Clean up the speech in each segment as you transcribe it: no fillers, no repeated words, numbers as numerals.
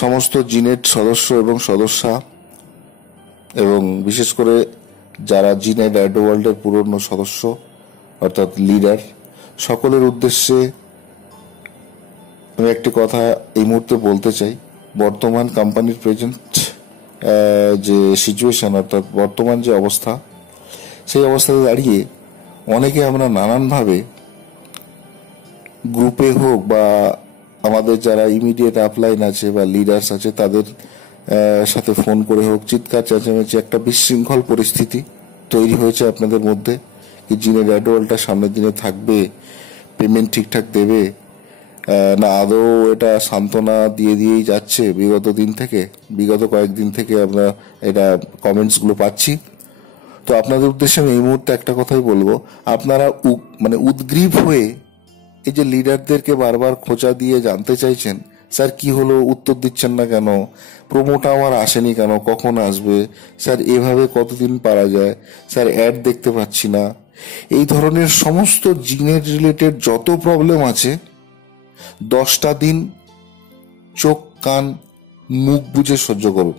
সমস্ত জিনেট সদস্য এবং সদস্যা এবং বিশেষ করে যারা জিনেট অ্যাডওয়ার্ল্ডের পুরনো সদস্য অর্থাৎ লিডার, সকলের উদ্দেশ্যে আমি একটি কথা এই মুহূর্তে বলতে চাই। বর্তমান কোম্পানির প্রেজেন্ট যে সিচুয়েশন, অর্থাৎ বর্তমান যে অবস্থা, সেই অবস্থাতে দাঁড়িয়ে অনেকে আমরা নানানভাবে গ্রুপে হোক বা আমাদের যারা ইমিডিয়েট আপলাইন আছে বা লিডার্স আছে তাদের সাথে ফোন করে হোক চিৎকার চেঁচামেচি একটা বিশৃঙ্খল পরিস্থিতি তৈরি হয়েছে আপনাদের মধ্যে। কি জিনের অ্যাডওয়ালটা সামনের দিনে থাকবে, পেমেন্ট ঠিকঠাক দেবে না, আদৌ এটা সান্ত্বনা দিয়েই যাচ্ছে। বিগত কয়েকদিন থেকে আমরা এটা কমেন্টসগুলো পাচ্ছি। তো আপনাদের উদ্দেশ্যে আমি এই মুহূর্তে একটা কথাই বলবো, আপনারা উদ্গ্রীব হয়ে এই যে লিডারদেরকে বারবার খোঁচা দিয়ে জানতে চাইছেন, স্যার কি হলো, উত্তর দিচ্ছেন না কেন, প্রোমোটা আমার আসেনি কেন, কখন আসবে স্যার, এভাবে কতদিন পারা যায় স্যার, অ্যাড দেখতে পাচ্ছি না, এই ধরনের সমস্ত জিনের রিলেটেড যত প্রবলেম আছে 10টা দিন চোখ কান মুখ বুঝে সহ্য করুন।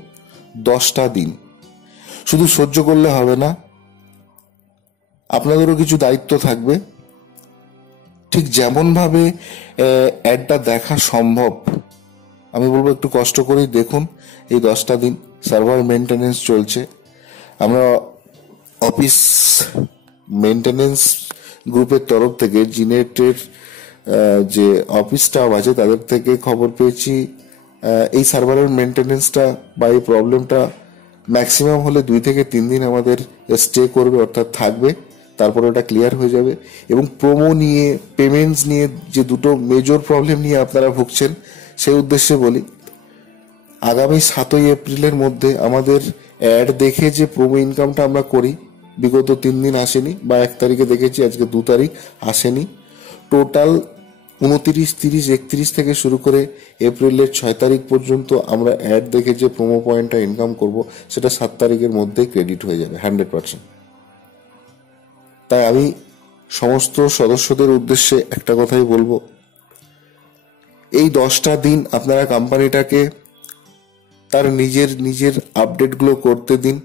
10টা দিন শুধু সহ্য করলে হবে না, আপনাদেরও কিছু দায়িত্ব থাকবে। ঠিক যেমন ভাবে অ্যাডটা দেখা সম্ভব, আমি বলবো একটু কষ্ট করেই দেখুন। এই 10টা দিন সার্ভার মেনটেনেন্স চলছে। আমরা অফিস মেনটেনেন্স গ্রুপের তরফ থেকে জিনেটের যে অফিস স্টাফ আছে তাদের থেকে খবর পেয়েছি এই সার্ভারের মেনটেনেন্সটা বা এই প্রবলেমটা ম্যাক্সিমাম হলে 2 থেকে 3 দিন আমাদের স্টে করবে, অর্থাৎ থাকবে, তারপরে ওটা ক্লিয়ার হয়ে যাবে। এবং প্রোমো নিয়ে, পেমেন্টস নিয়ে যে দুটো মেজর প্রবলেম নিয়ে আপনারা ভুগছেন, সেই উদ্দেশ্যে বলি, আগামী 7ই এপ্রিলের মধ্যে আমাদের অ্যাড দেখে যে প্রোমো ইনকামটা আমরা করি, বিগত 3 দিন আসেনি, বা 1 তারিখে দেখেছি, আজকে 2 তারিখ আসেনি। টোটাল 29, 30, 31 থেকে শুরু করে এপ্রিলের 6 তারিখ পর্যন্ত আমরা অ্যাড দেখে যে প্রোমো পয়েন্টটা ইনকাম করব, সেটা 7 তারিখের মধ্যে ক্রেডিট হয়ে যাবে 100%। তাই আমি সমস্ত সদস্যদের উদ্দেশ্যে একটা কথাই বলবো, এই 10টা দিন আপনারা কোম্পানিটাকে তার নিজের আপডেটগুলো করতে দিন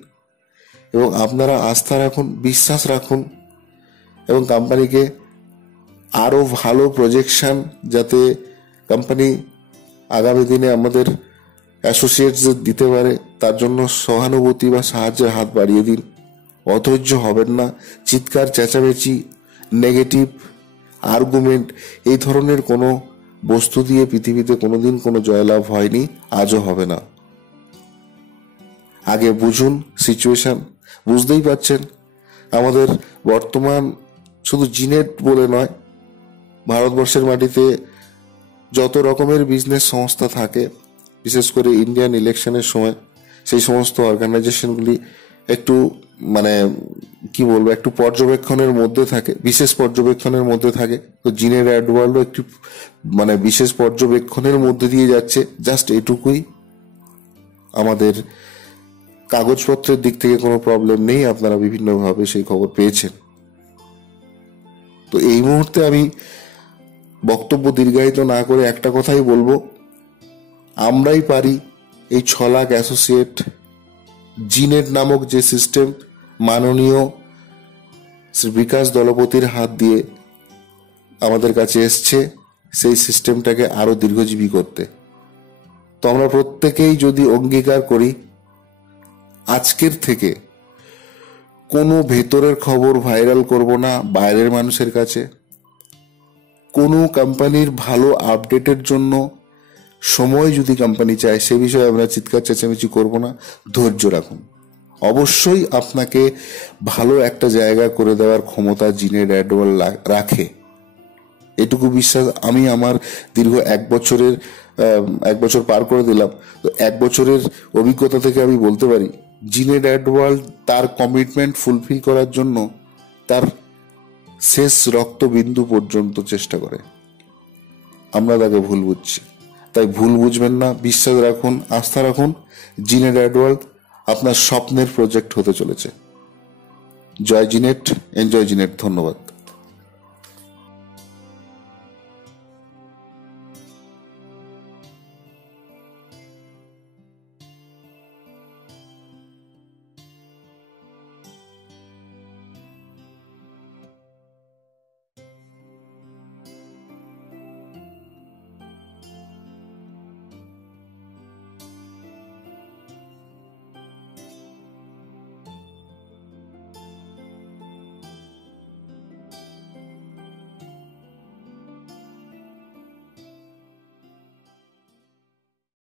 এবং আপনারা আস্থা রাখুন, বিশ্বাস রাখুন এবং কোম্পানিকে আরো ভালো প্রজেকশন যাতে কোম্পানি আগামী দিনে আমাদের অ্যাসোসিয়েটসদের দিতে পারে, তার জন্য সহানুভূতি বা সাহায্যের হাত বাড়িয়ে দিন। অধৈর্য হবেন না। চিৎকার চেঁচামেচি, নেগেটিভ আর্গুমেন্ট, এই ধরনের কোনো বস্তু দিয়ে পৃথিবীতে কোনোদিন কোনো জয়লাভ হয়নি, আজও হবে না। আগে বুঝুন সিচুয়েশন। বুঝতেই পারছেন আমাদের বর্তমান শুধু জিনেট বলে নয়, ভারতবর্ষের মাটিতে যত রকমের বিজনেস সংস্থা থাকে, বিশেষ করে ইন্ডিয়ান ইলেকশনের সময় সেই সমস্ত অর্গানাইজেশনগুলি একটু একটু পর্যবেক্ষণের মধ্যে থাকে, বিশেষ পর্যবেক্ষণের মধ্যে থাকে। তো জিনের অ্যাডওয়ার্ল্ডও একটু বিশেষ পর্যবেক্ষণের মধ্যে দিয়ে যাচ্ছে। জাস্ট এটুকুই, আমাদের কাগজপত্রের দিক থেকে কোনো প্রবলেম নেই, আপনারা বিভিন্নভাবে সেই খবর পেয়েছেন। তো এই মুহূর্তে আমি বক্তব্য দীর্ঘায়িত না করে একটা কথাই বলবো, আমরাই পারি এই 6 লাখ অ্যাসোসিয়েট জিনেট নামক যে সিস্টেম মাননীয় শ্রী বিকাশ দলপতির হাত দিয়ে আমাদের কাছে এসছে, সেই সিস্টেমটাকে আরো দীর্ঘজীবী করতে। তো আমরা প্রত্যেকেই যদি অঙ্গীকার করি, আজকের থেকে কোনো ভেতরের খবর ভাইরাল করব না বাইরের মানুষের কাছে, কোনো কোম্পানির ভালো আপডেটের জন্য সময় যদি কোম্পানি চায় সে বিষয়ে আমরা চিৎকার চেঁচামেচি করব না, ধৈর্য রাখুন। অবশ্যই আপনাকে ভালো একটা জায়গা করে দেওয়ার ক্ষমতা জিনের অ্যাডওয়ার্ল্ড রাখে, এটুকু বিশ্বাস আমি আমার দীর্ঘ 1 বছর পার করে দিলাম। তো 1 বছরের অভিজ্ঞতা থেকে আমি বলতে পারি, জিনের অ্যাডওয়ার্ল্ড তার কমিটমেন্ট ফুলফিল করার জন্য তার শেষ রক্তবিন্দু পর্যন্ত চেষ্টা করে। আমরা তাকে ভুল বুঝছি, তাই ভুল বুঝবেন না, বিশ্বাস রাখুন, আস্থা রাখুন। জিনেট অ্যাডওয়ার্ল্ড আপনার স্বপ্নের প্রজেক্ট হতে চলেছে। জয় জিনেট, এনজয় জিনেট। ধন্যবাদ।